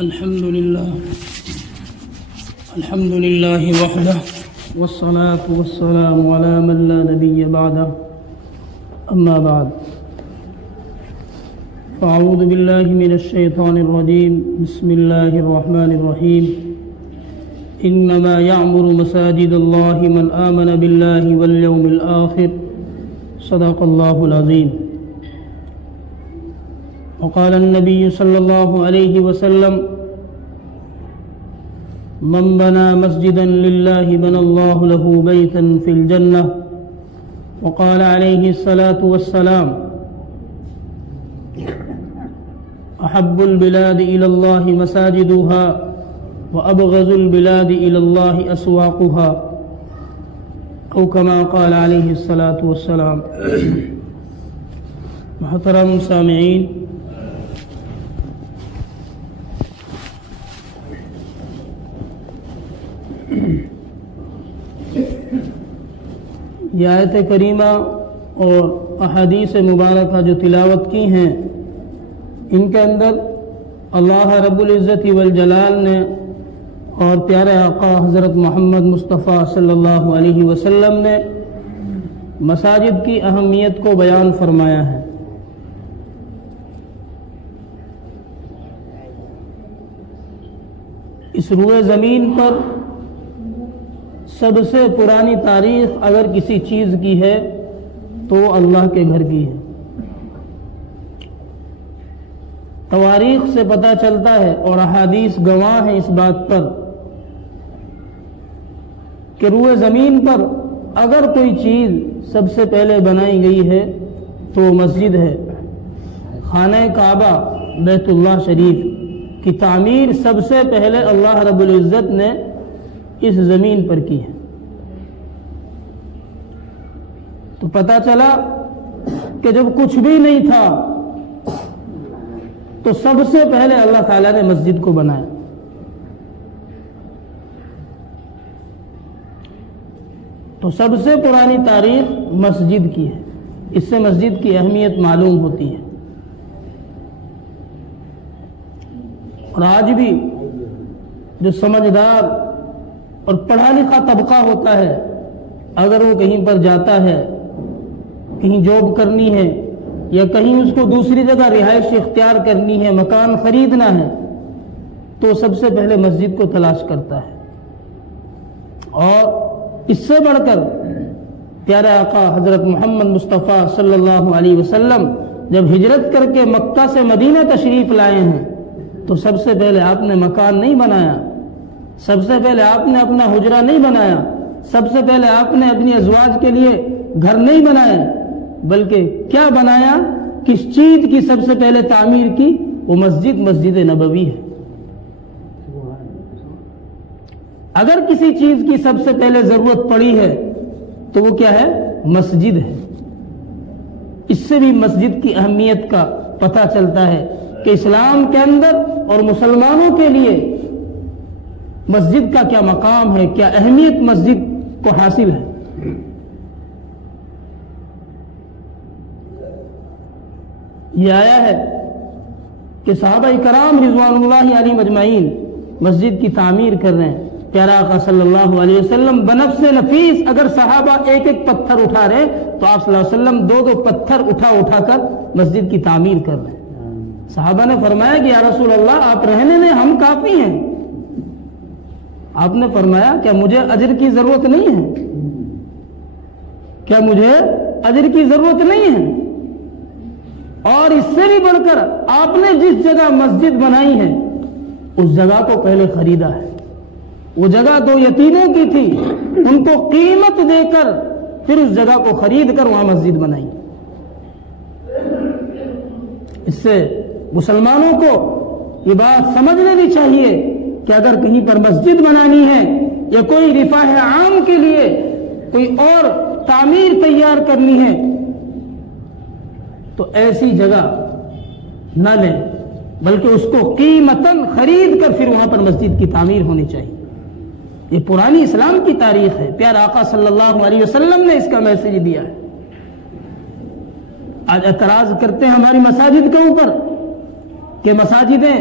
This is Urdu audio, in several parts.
الحمد لله وحده والصلاة والسلام على من لا نبي بعده أما بعد فأعوذ بالله من الشيطان الرجيم بسم الله الرحمن الرحيم إنما يعمر مساجد الله من آمن بالله واليوم الآخر صدق الله العظيم وقال النبي صلى الله عليه وسلم من بنى مسجدا لله بنى الله له بيتا في الجنة وقال عليه الصلاة والسلام أحب البلاد إلى الله مساجدها وأبغض البلاد إلى الله أسواقها أو كما قال عليه الصلاة والسلام. محترم سامعین، یہ آیت کریمہ اور احادیث مبارکہ جو تلاوت کی ہیں، ان کے اندر اللہ رب العزت والجلال نے اور پیارے آقا حضرت محمد مصطفیٰ صلی اللہ علیہ وسلم نے مساجد کی اہمیت کو بیان فرمایا ہے۔ اس روئے زمین پر سب سے پرانی تاریخ اگر کسی چیز کی ہے تو اللہ کے گھر کی ہے۔ تواریخ سے پتہ چلتا ہے اور احادیث گواہ ہیں اس بات پر کہ روئے زمین پر اگر کوئی چیز سب سے پہلے بنائی گئی ہے تو مسجد ہے۔ خانہ کعبہ بیت اللہ شریف کی تعمیر سب سے پہلے اللہ رب العزت نے اس زمین پر کی ہے۔ تو پتہ چلا کہ جب کچھ بھی نہیں تھا تو سب سے پہلے اللہ تعالیٰ نے مسجد کو بنایا۔ تو سب سے پرانی تاریخ مسجد کی ہے، اس سے مسجد کی اہمیت معلوم ہوتی ہے۔ اور آج بھی جو سمجھدار اور پڑھا لکھا طبقہ ہوتا ہے، اگر وہ کہیں پر جاتا ہے، کہیں جاب کرنی ہے یا کہیں اس کو دوسری جگہ رہائش اختیار کرنی ہے، مکان خریدنا ہے، تو سب سے پہلے مسجد کو تلاش کرتا ہے۔ اور اس سے بڑھ کر پیارے آقا حضرت محمد مصطفیٰ صلی اللہ علیہ وسلم جب ہجرت کر کے مکہ سے مدینہ تشریف لائے ہیں تو سب سے پہلے آپ نے مکان نہیں بنایا، سب سے پہلے آپ نے اپنا حجرہ نہیں بنایا، سب سے پہلے آپ نے اپنی ازواج کے لیے گھر نہیں بنائے، بلکہ کیا بنایا؟ کس چیز کی سب سے پہلے تعمیر کی؟ وہ مسجد نبوی ہے۔ اگر کسی چیز کی سب سے پہلے ضرورت پڑی ہے تو وہ کیا ہے؟ مسجد ہے۔ اس سے بھی مسجد کی اہمیت کا پتہ چلتا ہے کہ اسلام کے اندر اور مسلمانوں کے لیے مسجد کا کیا مقام ہے، کیا اہمیت مسجد کو حاصل ہے۔ یہ آیا ہے کہ صحابہ کرام رضوان اللہ علیہم اجمعین مسجد کی تعمیر کر رہے ہیں۔ پیارا آقا صلی اللہ علیہ وسلم بنفس نفیس اگر صحابہ ایک ایک پتھر اٹھا رہے تو آپ صلی اللہ علیہ وسلم دو پتھر اٹھا کر مسجد کی تعمیر کر رہے ہیں۔ صحابہ نے فرمایا کہ یا رسول اللہ آپ رہنے میں ہم کافی ہیں۔ آپ نے فرمایا کیا مجھے اجر کی ضرورت نہیں ہے؟ کیا مجھے اجر کی ضرورت نہیں ہے؟ اور اس سے بھی بڑھ کر آپ نے جس جگہ مسجد بنائی ہے اس جگہ کو پہلے خریدا ہے۔ وہ جگہ 2 یتیموں کی تھی، ان کو قیمت دے کر پھر اس جگہ کو خرید کر وہاں مسجد بنائی۔ اس سے مسلمانوں کو یہ بات سمجھ لینی چاہیے کہ اگر کہیں پر مسجد بنانی ہے یا کوئی رفاہ عام کے لیے کوئی اور تعمیر تیار کرنی ہے تو ایسی جگہ نہ لیں، بلکہ اس کو قیمتاً خرید کر پھر وہاں پر مسجد کی تعمیر ہونی چاہیے۔ یہ پرانی اسلام کی تاریخ ہے، پیارا آقا صلی اللہ علیہ وسلم نے اس کا میسج دیا ہے۔ آج اعتراض کرتے ہیں ہماری مساجد کے اوپر کہ مساجدیں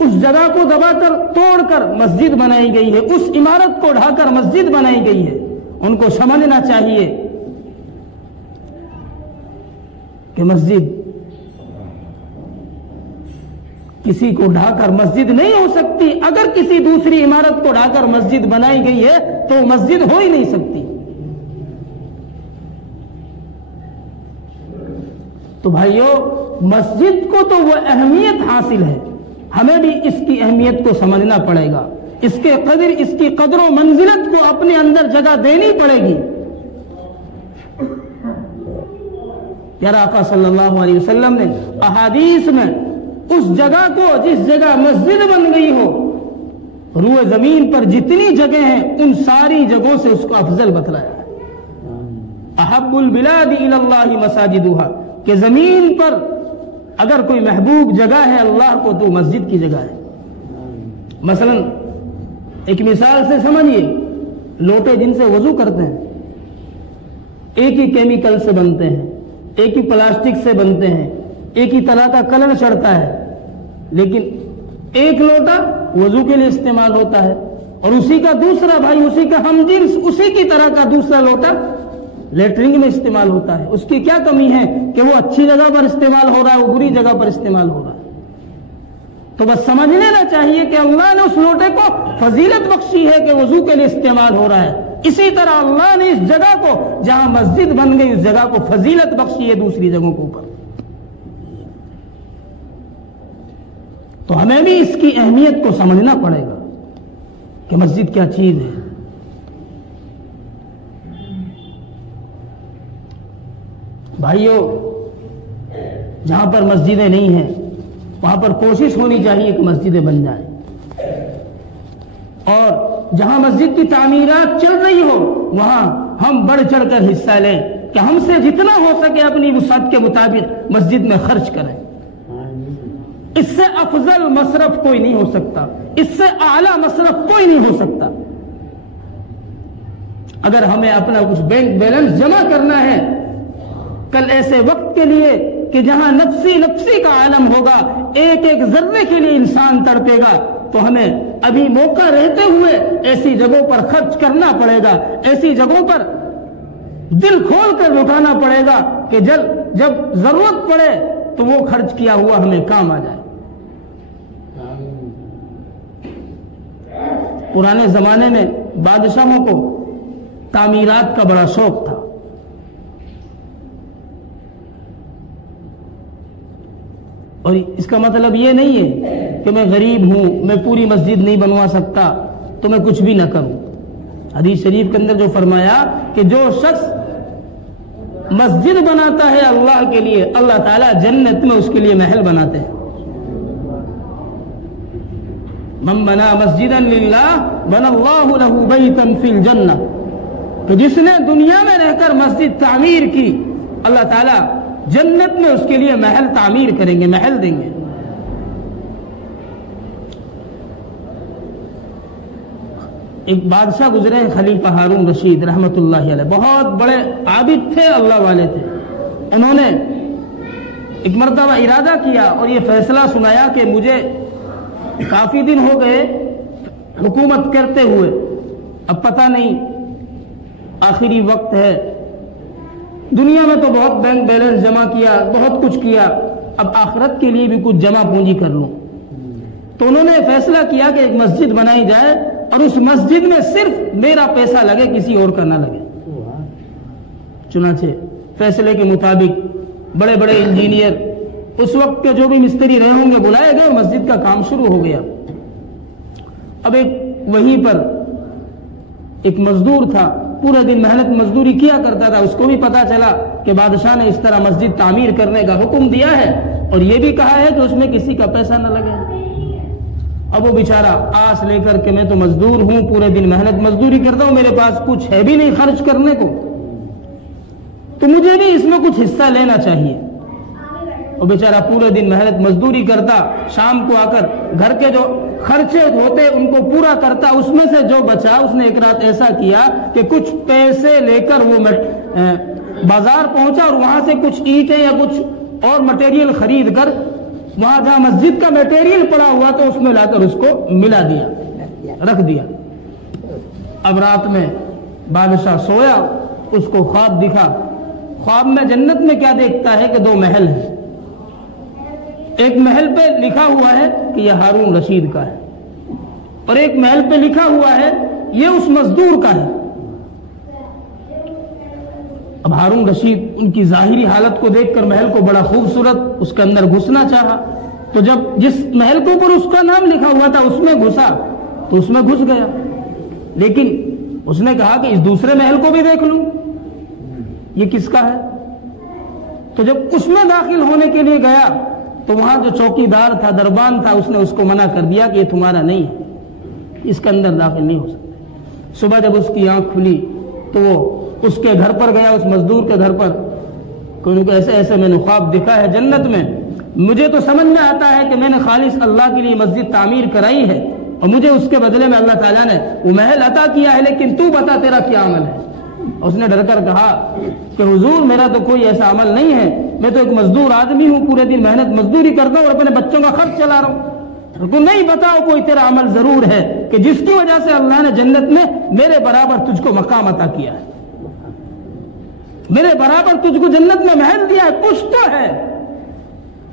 اس جگہ کو دبا کر توڑ کر مسجد بنائی گئی ہے، اس عمارت کو ڈھا کر مسجد بنائی گئی ہے۔ ان کو سمجھنا چاہیے کہ مسجد کسی کو ڈھا کر مسجد نہیں ہو سکتی۔ اگر کسی دوسری عمارت کو ڈھا کر مسجد بنائی گئی ہے تو مسجد ہو ہی نہیں سکتی۔ تو بھائیو، مسجد کو تو وہ اہمیت حاصل ہے، ہمیں بھی اس کی اہمیت کو سمجھنا پڑے گا، اس کی قدر و منزلت کو اپنے اندر جگہ دینی پڑے گی۔ پیارا آقا صلی اللہ علیہ وسلم نے احادیث میں اس جگہ کو، جس جگہ مسجد بن گئی ہو، روئے زمین پر جتنی جگہ ہیں ان ساری جگہوں سے اس کو افضل بتلایا ہے۔ احب البلاد الی اللہ مساجدها، کہ زمین پر اگر کوئی محبوب جگہ ہے اللہ کو تو مسجد کی جگہ ہے۔ مثلا ایک مثال سے سمجھیے، لوٹے جن سے وضو کرتے ہیں ایک ہی کیمیکل سے بنتے ہیں، ایک ہی پلاسٹک سے بنتے ہیں، ایک ہی طرح کا کلر چڑھتا ہے، لیکن ایک لوٹا وضو کے لیے استعمال ہوتا ہے اور اسی کا دوسرا بھائی، اسی کا ہم جنس، اسی کی طرح کا دوسرا لوٹا لیٹرنگ میں استعمال ہوتا ہے۔ اس کی کیا کمی ہے کہ وہ اچھی جگہ پر استعمال ہو رہا ہے، وہ بری جگہ پر استعمال ہو رہا ہے؟ تو بس سمجھ لینا چاہیے کہ اللہ نے اس لوٹے کو فضیلت بخشی ہے کہ وضو کے لیے استعمال ہو رہا ہے، اسی طرح اللہ نے اس جگہ کو جہاں مسجد بن گئی اس جگہ کو فضیلت بخشی ہے دوسری جگہوں کے اوپر۔ تو ہمیں بھی اس کی اہمیت کو سمجھنا پڑے گا کہ مسجد کیا چیز ہے۔ بھائیو، جہاں پر مسجدیں نہیں ہیں وہاں پر کوشش ہونی چاہیے کہ مسجدیں بن جائیں، اور جہاں مسجد کی تعمیرات چل رہی ہو وہاں ہم بڑھ چڑھ کر حصہ لیں کہ ہم سے جتنا ہو سکے اپنی وسعت کے مطابق مسجد میں خرچ کریں۔ اس سے افضل مصرف کوئی نہیں ہو سکتا، اس سے اعلیٰ مصرف کوئی نہیں ہو سکتا۔ اگر ہمیں اپنا کچھ بینک بیلنس جمع کرنا ہے کل ایسے وقت کے لیے کہ جہاں نفسی کا عالم ہوگا، ایک ایک ذرے کے لیے انسان تڑپے گا، تو ہمیں ابھی موقع رہتے ہوئے ایسی جگہوں پر خرچ کرنا پڑے گا، ایسی جگہوں پر دل کھول کر لٹانا پڑے گا کہ جب ضرورت پڑے تو وہ خرچ کیا ہوا ہمیں کام آ جائے۔ پرانے زمانے میں بادشاہوں کو تعمیرات کا بڑا شوق تھا، اور اس کا مطلب یہ نہیں ہے کہ میں غریب ہوں، میں پوری مسجد نہیں بنوا سکتا تو میں کچھ بھی نہ کروں۔ حدیث شریف کے اندر جو فرمایا کہ جو شخص مسجد بناتا ہے اللہ کے لیے، اللہ تعالیٰ جنت میں اس کے لیے محل بناتے ہیں۔ من بنا مسجدا للہ بنا اللہ لہ بیتا فی الجنہ، تو جس نے دنیا میں رہ کر مسجد تعمیر کی اللہ تعالیٰ جنت میں اس کے لیے محل تعمیر کریں گے، محل دیں گے۔ ایک بادشاہ گزرے خلیفہ ہارون رشید رحمت اللہ علیہ، بہت بڑے عابد تھے، اللہ والے تھے۔ انہوں نے ایک مرتبہ ارادہ کیا اور یہ فیصلہ سنایا کہ مجھے کافی دن ہو گئے حکومت کرتے ہوئے، اب پتہ نہیں آخری وقت ہے، دنیا میں تو بہت بینک بیلنس جمع کیا، بہت کچھ کیا، اب آخرت کے لیے بھی کچھ جمع پونجی کر لوں۔ تو انہوں نے فیصلہ کیا کہ ایک مسجد بنائی جائے اور اس مسجد میں صرف میرا پیسہ لگے، کسی اور کا نہ لگے۔ چنانچہ فیصلے کے مطابق بڑے بڑے انجینئر، اس وقت کے جو بھی مستری رہے ہوں گے، بلائے گئے اور مسجد کا کام شروع ہو گیا۔ اب وہیں پر ایک مزدور تھا، پورے دن محنت مزدوری کیا کرتا تھا، اس کو بھی پتا چلا کہ بادشاہ نے اس طرح مسجد تعمیر کرنے کا حکم دیا ہے اور یہ بھی کہا ہے کہ اس میں کسی کا پیسہ نہ لگے۔ اب وہ بیچارہ آس لے کر کہ میں تو مزدور ہوں، پورے دن محنت مزدوری کرتا ہوں، میرے پاس کچھ ہے بھی نہیں خرچ کرنے کو، تو مجھے بھی اس میں کچھ حصہ لینا چاہیے۔ وہ بیچارہ پورے دن محنت مزدوری کرتا، شام کو آ کر گھر کے جو خرچے ہوتے ان کو پورا کرتا، اس میں سے جو بچا اس نے ایک رات ایسا کیا کہ کچھ پیسے لے کر وہ بازار پہنچا اور وہاں سے کچھ اینٹیں یا کچھ اور مٹیریل خرید کر وہاں جہاں مسجد کا میٹیریل پڑا ہوا تو اس میں لا کر اس کو ملا دیا، رکھ دیا۔ اب رات میں بادشاہ سویا، اس کو خواب دکھا۔ خواب میں جنت میں کیا دیکھتا ہے کہ 2 محل ہیں۔ ایک محل پہ لکھا ہوا ہے کہ یہ ہارون رشید کا ہے، اور ایک محل پہ لکھا ہوا ہے یہ اس مزدور کا ہے۔ اب ہارون رشید ان کی ظاہری حالت کو دیکھ کر محل کو بڑا خوبصورت اس کے اندر گھسنا چاہا، تو جب جس محل کے اوپر اس کا نام لکھا ہوا تھا اس میں گھسا تو اس میں گھس گیا، لیکن اس نے کہا کہ اس دوسرے محل کو بھی دیکھ لوں یہ کس کا ہے۔ تو جب اس میں داخل ہونے کے لیے گیا تو وہاں جو چوکی دار تھا، دربان تھا، اس نے اس کو منع کر دیا کہ یہ تمہارا نہیں ہے، اس کے اندر داخل نہیں ہو سکتے۔ صبح جب اس کی آنکھ کھلی تو وہ اس کے گھر پر گیا، اس مزدور کے گھر پر، کہ ایسے ایسے میں نے خواب دیکھا ہے جنت میں، مجھے تو سمجھ میں آتا ہے کہ میں نے خالص اللہ کے لیے مسجد تعمیر کرائی ہے اور مجھے اس کے بدلے میں اللہ تعالیٰ نے وہ محل عطا کیا ہے، لیکن تو بتا تیرا کیا عمل ہے۔ اس نے ڈر کر کہا کہ حضور میرا تو کوئی ایسا عمل نہیں ہے، میں تو ایک مزدور آدمی ہوں، پورے دن محنت مزدوری کرتا ہوں اور اپنے بچوں کا خرچ چلا رہا ہوں۔ تو نہیں بتاؤ کوئی تیرا عمل ضرور ہے کہ جس کی وجہ سے اللہ نے جنت میں میرے برابر تجھ کو مقام عطا کیا ہے، میرے برابر تجھ کو جنت میں محل دیا ہے، کچھ تو ہے۔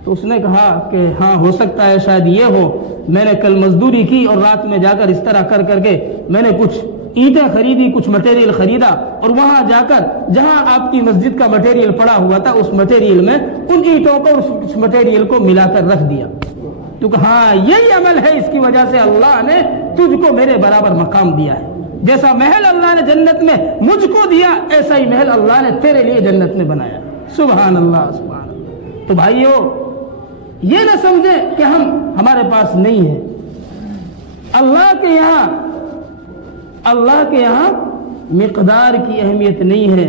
تو اس نے کہا کہ ہاں ہو سکتا ہے شاید یہ ہو، میں نے کل مزدوری کی اور رات میں جا کر اس طرح کر کر کے میں نے کچھ اینٹیں خریدی، کچھ مٹیریل خریدا، اور وہاں جا کر جہاں آپ کی مسجد کا مٹیریل پڑا ہوا تھا اس مٹیریل میں ان اینٹوں کو اس مٹیریل کو ملا کر رکھ دیا۔ تو کہا ہاں یہی عمل ہے، اس کی وجہ سے اللہ نے تجھ کو میرے برابر مقام دیا ہے، جیسا محل اللہ نے جنت میں مجھ کو دیا ایسا ہی محل اللہ نے تیرے لیے جنت میں بنایا۔ سبحان اللہ سبحان اللہ۔ تو بھائیو یہ نہ سمجھیں کہ ہمارے پاس نہیں ہے، اللہ کے یہاں مقدار کی اہمیت نہیں ہے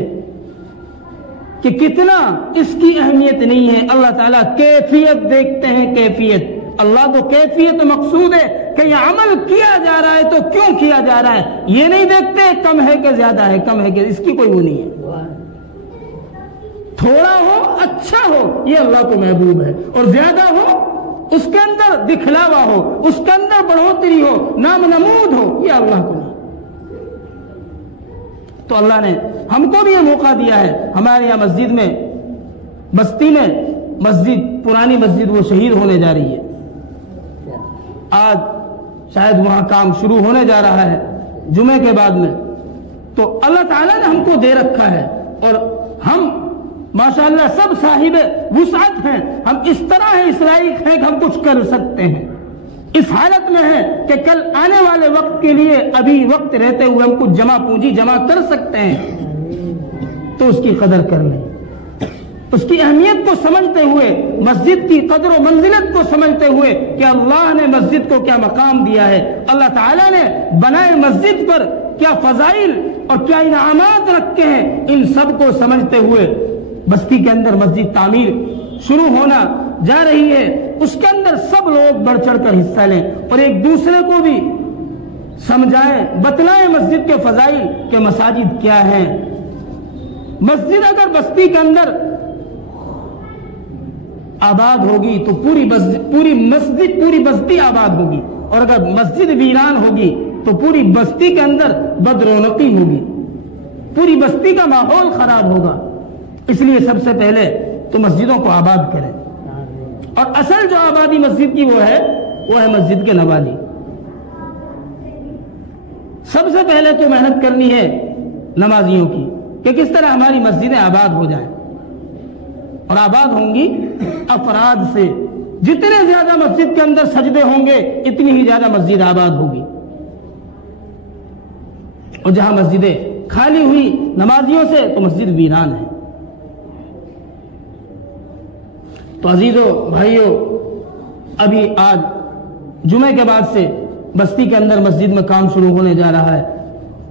کہ کتنا، اس کی اہمیت نہیں ہے۔ اللہ تعالیٰ کیفیت دیکھتے ہیں، کیفیت۔ اللہ کو کیفیت مقصود ہے کہ یہ عمل کیا جا رہا ہے تو کیوں کیا جا رہا ہے، یہ نہیں دیکھتے کم ہے کہ زیادہ ہے، کم ہے کہ، اس کی کوئی وہ نہیں ہے۔ تھوڑا ہو اچھا ہو یہ اللہ کو محبوب ہے، اور زیادہ ہو اس کے اندر دکھلاوا ہو، اس کے اندر بڑھوتری ہو، نام نمود ہو، یہ اللہ کو نہیں۔ تو اللہ نے ہم کو بھی یہ موقع دیا ہے۔ ہمارے یہاں مسجد میں، بستی میں مسجد، پرانی مسجد وہ شہید ہونے جا رہی ہے، آج شاید وہاں کام شروع ہونے جا رہا ہے جمعے کے بعد میں۔ تو اللہ تعالیٰ نے ہم کو دے رکھا ہے، اور ہم ماشاءاللہ سب صاحب وسعت ہیں، ہم اس طرح ہیں، اس لائق ہیں کہ ہم کچھ کر سکتے ہیں، اس حالت میں ہیں کہ کل آنے والے وقت کے لیے ابھی وقت رہتے ہوئے ہم کچھ جمع پونجی جمع کر سکتے ہیں۔ تو اس کی قدر کر لیں، اس کی اہمیت کو سمجھتے ہوئے، مسجد کی قدر و منزلت کو سمجھتے ہوئے کہ اللہ نے مسجد کو کیا مقام دیا ہے، اللہ تعالیٰ نے بنائے مسجد پر کیا فضائل اور کیا انعامات رکھے ہیں، ان سب کو سمجھتے ہوئے بستی کے اندر مسجد تعمیر شروع ہونا جا رہی ہے۔ اس کے اندر سب لوگ بڑھ چڑھ کر حصہ لیں اور ایک دوسرے کو بھی سمجھائیں، بتلائیں مسجد کے فضائل کہ مساجد کیا ہیں۔ مسجد اگر بستی کے اندر آباد ہوگی تو پوری مسجد، پوری بستی آباد ہوگی، اور اگر مسجد ویران ہوگی تو پوری بستی کے اندر بد رونقی ہوگی، پوری بستی کا ماحول خراب ہوگا۔ اس لیے سب سے پہلے تو مسجدوں کو آباد کریں، اور اصل جو آبادی مسجد کی وہ ہے مسجد کے نوالی۔ سب سے پہلے تو محنت کرنی ہے نمازیوں کی کہ کس طرح ہماری مسجدیں آباد ہو جائیں، اور آباد ہوں گی افراد سے۔ جتنے زیادہ مسجد کے اندر سجدے ہوں گے اتنی ہی زیادہ مسجد آباد ہوگی، اور جہاں مسجدیں خالی ہوئی نمازیوں سے تو مسجد ویران ہے۔ تو عزیزو بھائیو، ابھی آج جمعے کے بعد سے بستی کے اندر مسجد میں کام شروع ہونے جا رہا ہے۔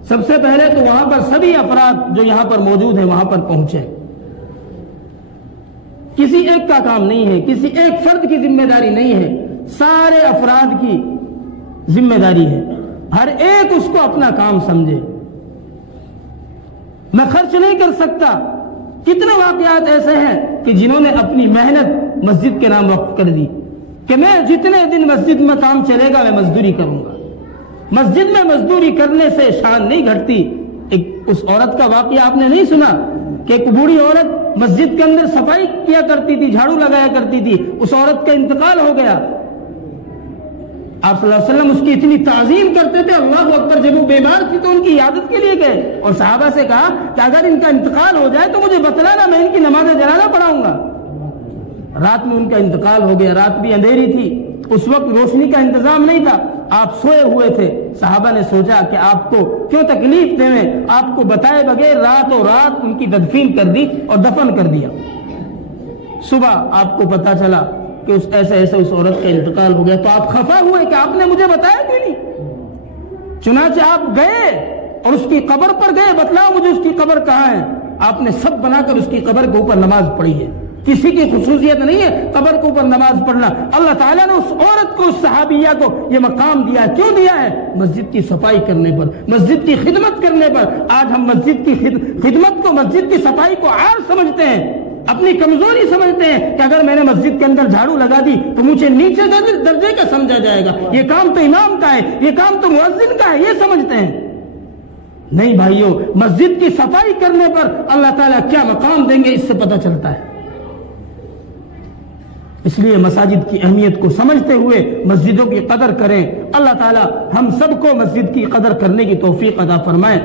سب سے پہلے تو وہاں پر سبھی افراد جو یہاں پر موجود ہیں وہاں پر پہنچے۔ کسی ایک کا کام نہیں ہے، کسی ایک فرد کی ذمہ داری نہیں ہے، سارے افراد کی ذمہ داری ہے۔ ہر ایک اس کو اپنا کام سمجھے۔ میں خرچ نہیں کر سکتا، کتنے واقعات ایسے ہیں کہ جنہوں نے اپنی محنت مسجد کے نام وقف کر دی، کہ میں جتنے دن مسجد میں کام چلے گا میں مزدوری کروں گا. مسجد میں مزدوری کرنے سے شان نہیں گھٹتی. اس عورت کا واقعہ آپ نے نہیں سنا کہ ایک بوڑھی عورت مسجد کے اندر صفائی کیا کرتی تھی, جھاڑو لگایا کرتی تھی, اس عورت کا انتقال ہو گیا. آپ صلی اللہ علیہ وسلم اس کی اتنی تعظیم کرتے تھے, اللہ اکبر. جب وہ بیمار تھی تو ان کی عیادت کے لیے گئے اور صحابہ سے کہا کہ اگر ان کا انتقال ہو جائے تو مجھے بتلانا, میں ان کی نماز جنازہ پڑھاؤں گا. رات میں ان کا انتقال ہو گیا, رات بھی اندھیری تھی, اس وقت روشنی کا انتظام نہیں تھا, آپ سوئے ہوئے تھے. صحابہ نے سوچا کہ آپ کو کیوں تکلیف دیں, آپ کو بتائے بغیر راتوں رات ان کی تدفین کر دی اور دفن کر دیا. صبح آپ کو پتا چلا کہ ایسے اس عورت کا انتقال ہو گیا, تو آپ خفا ہوئے کہ آپ نے مجھے بتایا کیوں نہیں. چنانچہ آپ گئے اور اس کی قبر پر گئے, بتلاؤ مجھے اس کی قبر کہاں ہے. آپ نے سب بنا کر اس کی قبر کے اوپر نماز پڑھی ہے. کسی کی خصوصیت نہیں ہے قبر کے اوپر نماز پڑھنا. اللہ تعالیٰ نے اس عورت کو, اس صحابیہ کو یہ مقام دیا. کیوں دیا ہے؟ مسجد کی صفائی کرنے پر, مسجد کی خدمت کرنے پر. آج ہم مسجد کی خدمت کو, مسجد کی صفائی کو عار سمجھتے ہیں, اپنی کمزوری سمجھتے ہیں کہ اگر میں نے مسجد کے اندر جھاڑو لگا دی تو مجھے نیچے درجے کا سمجھا جائے گا, یہ کام تو امام کا ہے, یہ کام تو مؤذن کا ہے, یہ سمجھتے ہیں. نہیں بھائیو, مسجد کی صفائی کرنے پر اللہ تعالیٰ کیا مقام دیں گے اس سے پتہ چلتا ہے. اس لیے مساجد کی اہمیت کو سمجھتے ہوئے مسجدوں کی قدر کریں. اللہ تعالیٰ ہم سب کو مسجد کی قدر کرنے کی توفیق عطا فرمائے.